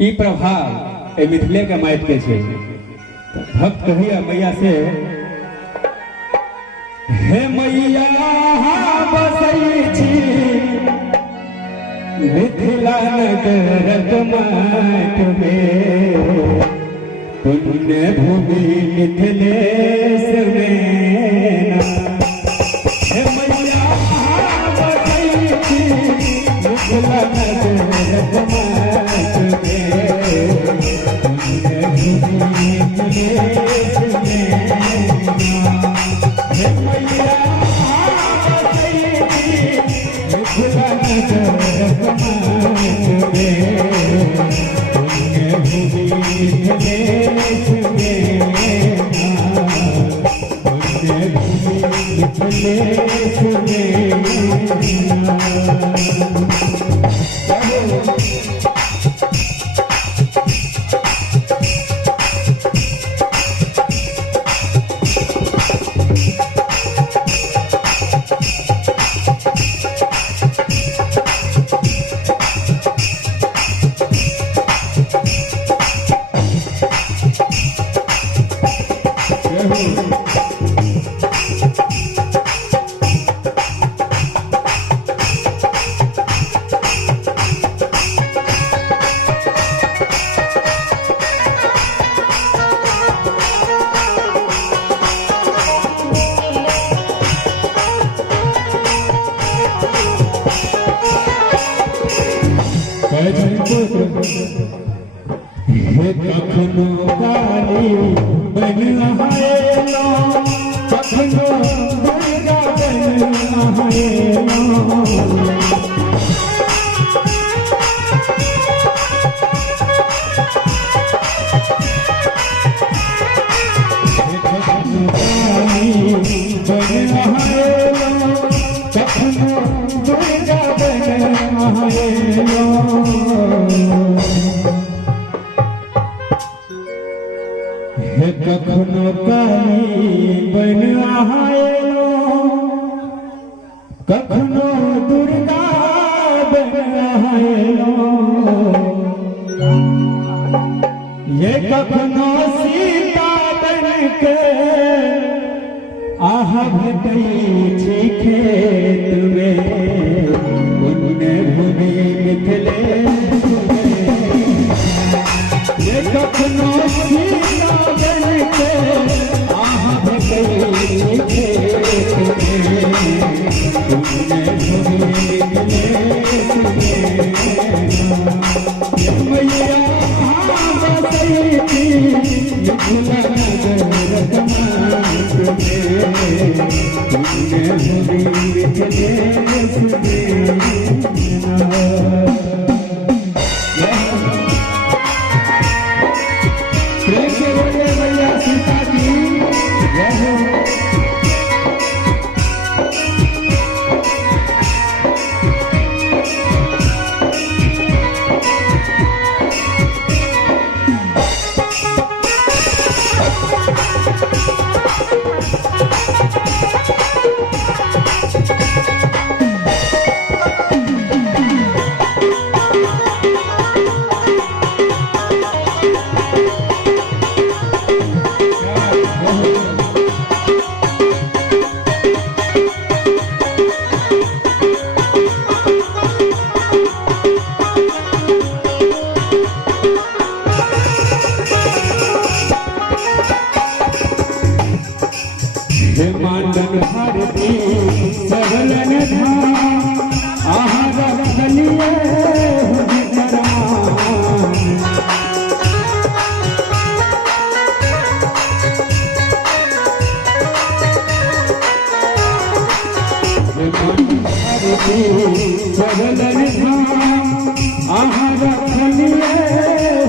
ई प्रभाव ए मिथिले के माइट के छे। भक्त कहिया मैया से, हे मैया बसई छी मिथिला नगर माट में, पुण्य भूमि मिथिलेश में। हे मैया बसई छी मिथिला नगर माट में, पुण्य भूमि मिथिलेश में। हे मैया बसई छी मिथिला नगर माट में, पुण्य भूमि मिथिलेश में। पुण्य भूमि मिथिलेश में। हे कखनो काली बन आएलो, कखनो दुर्गा बन आएलो। हे कखनो काली बन आएलो, कखनो दुर्गा बन आएलो। हे कखनो काली बन आएलो, कखनो दुर्गा बन आएलो। ये कखनो सीता बन के आह भेटै छी खेत में, पुण्य भूमि मिथिलेश में। ये कखनो सीता बन के आह भेटै छी खेत में, पुण्य भूमि मिथिलेश में। मैया बसई छी मिथिला नगर माट में, पुण्य भूमि मिथिलेश में। प्रेम से बोले मैया सीता की जय हो। हे मांडन भारती सबलन धाम, आहार रखलिए हुजरमान। हे मांडन भारती सबलन धाम, आहार रखलिए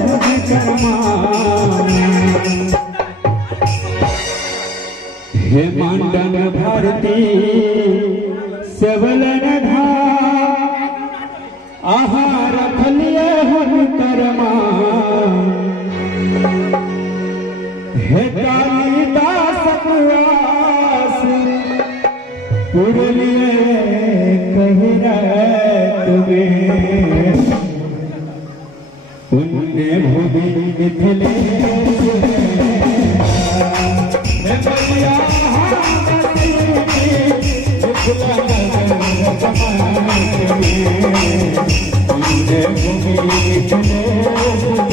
हुजरमान। हे मांडन भारती सबलन धाम, आहार रखलिए हुनकर मान। हे कालिदास वास पुरलिए कहि रात में, पुण्य भूमि मिथिलेश हे मैया पुण्य भूमि मिथिलेश पुण्य भूमि मिथिलेश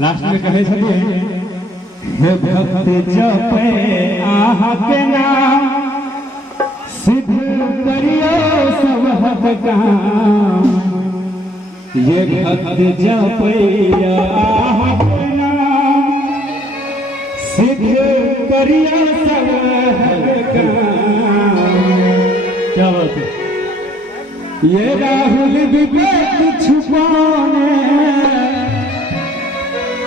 लास्ट में कहे हे भक्त जपे आहा के नाम सिद्ध करियो सब काम ये भक्त जपे आहा के नाम सिद्ध करियो सब काम। क्या बात है? ये राहुल विवेक छुपाने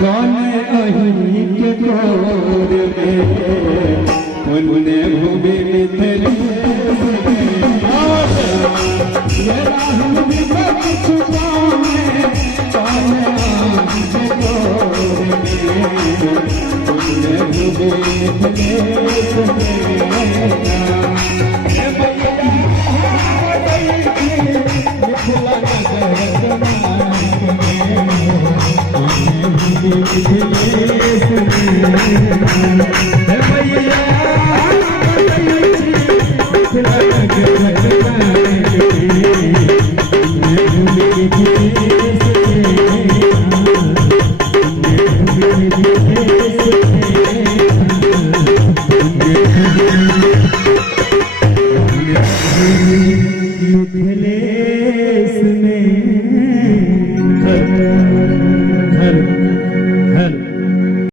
कौन अहिं के गोर में पुण्य भूमि मिथिलेश ये राहुल विवेक छुपाने कौन अहिं के गोर में पुण्य भूमि मिथिलेश मिथिला